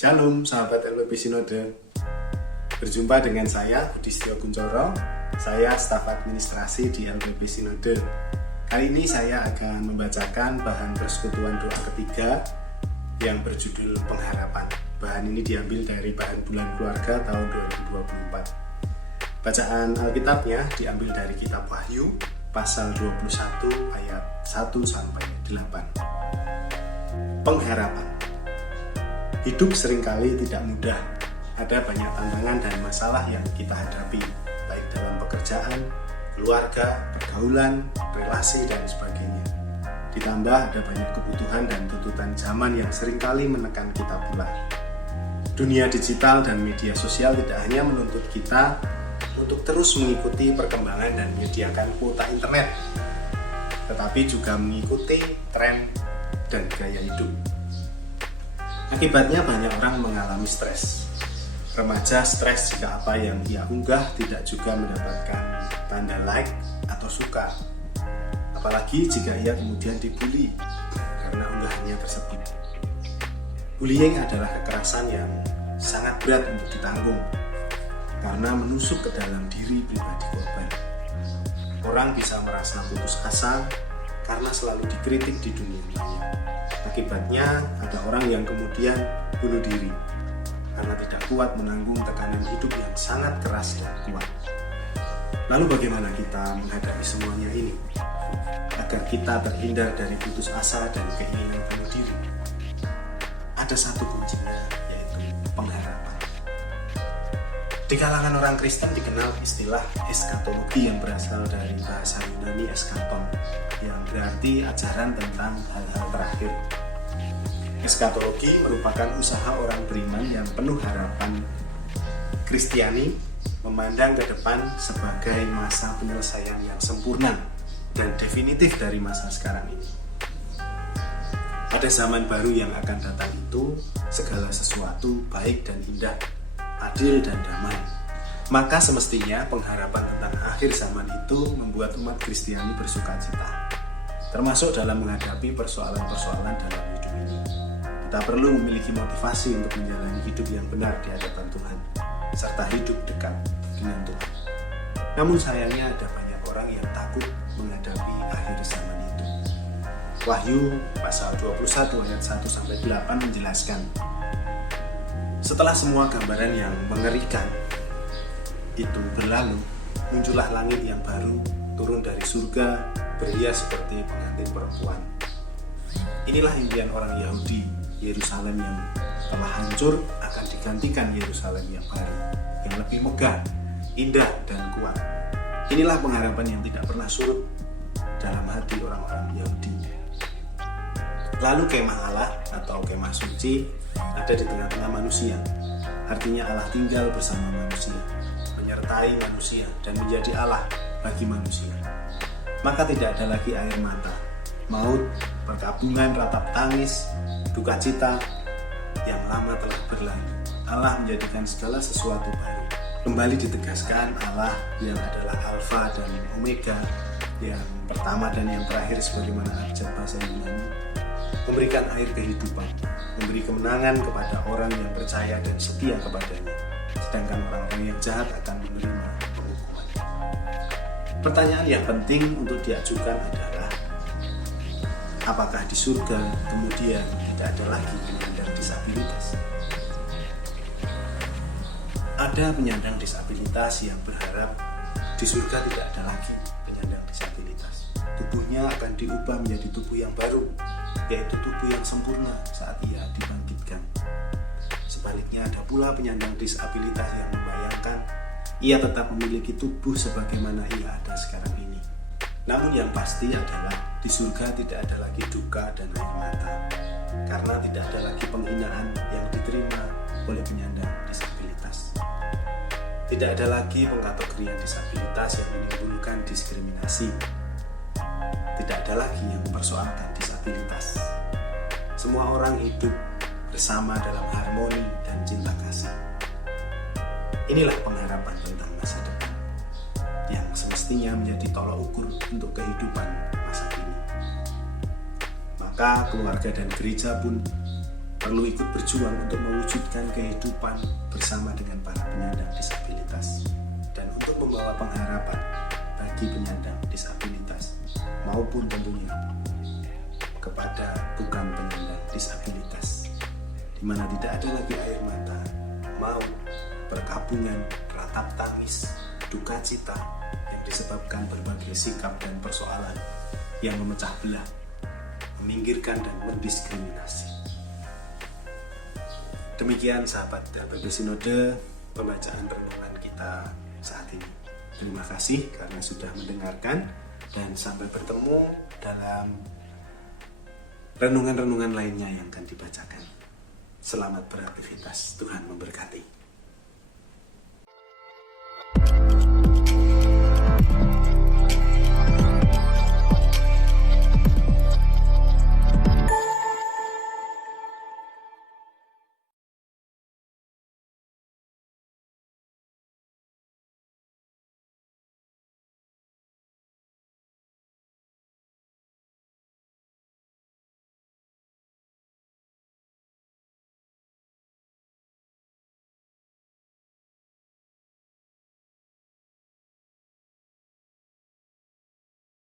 Shalom sahabat LPP Sinode. Berjumpa dengan saya Budi Setio Kuncoro. Saya staf administrasi di LPP Sinode. Kali ini saya akan membacakan bahan persekutuan doa ketiga yang berjudul pengharapan. Bahan ini diambil dari bahan bulan keluarga tahun 2024. Bacaan Alkitabnya diambil dari kitab Wahyu pasal 21 ayat 1-8. Pengharapan. Hidup seringkali tidak mudah. Ada banyak tantangan dan masalah yang kita hadapi, baik dalam pekerjaan, keluarga, pergaulan, relasi, dan sebagainya. Ditambah ada banyak kebutuhan dan tuntutan zaman yang seringkali menekan kita pula. Dunia digital dan media sosial tidak hanya menuntut kita untuk terus mengikuti perkembangan dan menyediakan kuota internet, tetapi juga mengikuti tren dan gaya hidup. Akibatnya banyak orang mengalami stres. Remaja stres jika apa yang ia unggah tidak juga mendapatkan tanda like atau suka. Apalagi jika ia kemudian dibully karena unggahannya tersebut. Bullying adalah kekerasan yang sangat berat untuk ditanggung karena menusuk ke dalam diri pribadi korban. Orang bisa merasa putus asa karena selalu dikritik di dunia maya. Akibatnya ada orang yang kemudian bunuh diri karena tidak kuat menanggung tekanan hidup yang sangat keras dan kuat. Lalu bagaimana kita menghadapi semuanya ini agar kita terhindar dari putus asa dan keinginan bunuh diri? Ada satu kuncinya, yaitu pengharapan. Di kalangan orang Kristen dikenal istilah eskatologi yang berasal dari bahasa Yunani eskaton, yang berarti ajaran tentang hal-hal terakhir. Eskatologi merupakan usaha orang beriman yang penuh harapan Kristiani memandang ke depan sebagai masa penyelesaian yang sempurna dan definitif dari masa sekarang ini. Pada zaman baru yang akan datang itu, segala sesuatu baik dan indah, adil dan damai. Maka semestinya pengharapan tentang akhir zaman itu membuat umat Kristiani bersukacita, termasuk dalam menghadapi persoalan-persoalan dalam hidup ini. Kita perlu memiliki motivasi untuk menjalani hidup yang benar di hadapan Tuhan, serta hidup dekat dengan Tuhan. Namun sayangnya ada banyak orang yang takut menghadapi akhir zaman itu. Wahyu pasal 21 ayat 1-8 menjelaskan, setelah semua gambaran yang mengerikan itu berlalu, muncullah langit yang baru turun dari surga, berhias seperti pengantin perempuan. Inilah impian orang Yahudi. Yerusalem yang telah hancur akan digantikan Yerusalem yang baru, yang lebih megah, indah, dan kuat. Inilah pengharapan yang tidak pernah surut dalam hati orang-orang Yahudi. Lalu kemah Allah atau kemah suci ada di tengah-tengah manusia. Artinya Allah tinggal bersama manusia, menyertai manusia, dan menjadi Allah bagi manusia. Maka tidak ada lagi air mata, maut, perkabungan, ratap tangis, duka cita yang lama telah berlalu. Allah menjadikan segala sesuatu baru. Kembali ditegaskan Allah yang adalah Alfa dan Omega, yang pertama dan yang terakhir sebagaimana abjad bahasa Yunani, memberikan air kehidupan, memberi kemenangan kepada orang yang percaya dan setia kepadanya, sedangkan orang-orang yang jahat akan menerima penghukuman. Pertanyaan yang penting untuk diajukan adalah, apakah di surga kemudian tidak ada lagi penyandang disabilitas? Ada penyandang disabilitas yang berharap di surga tidak ada lagi penyandang disabilitas. Tubuhnya akan diubah menjadi tubuh yang baru, yaitu tubuh yang sempurna saat ia dibangkitkan. Sebaliknya ada pula penyandang disabilitas yang membayangkan ia tetap memiliki tubuh sebagaimana ia ada sekarang ini. Namun yang pasti adalah di surga tidak ada lagi duka dan air mata, karena tidak ada lagi penghinaan yang diterima oleh penyandang disabilitas. Tidak ada lagi pengkategorian disabilitas yang menimbulkan diskriminasi. Tidak ada lagi yang mempersoalkan disabilitas. Semua orang hidup bersama dalam harmoni dan cinta kasih. Inilah pengharapan tentang masa depan yang semestinya menjadi tolak ukur untuk kehidupan masa kini. Maka keluarga dan gereja pun perlu ikut berjuang untuk mewujudkan kehidupan bersama dengan para penyandang disabilitas dan untuk membawa pengharapan bagi penyandang disabilitas maupun tentunya kepada bukan penyandang disabilitas, di mana tidak ada lagi air mata, mau berkabungan ratap tangis, duka cita yang disebabkan berbagai sikap dan persoalan yang memecah belah, meminggirkan dan mendiskriminasi. Demikian sahabat LPP Sinode pembacaan renungan kita saat ini. Terima kasih karena sudah mendengarkan dan sampai bertemu dalam renungan-renungan lainnya yang akan dibacakan. Selamat beraktivitas, Tuhan memberkati.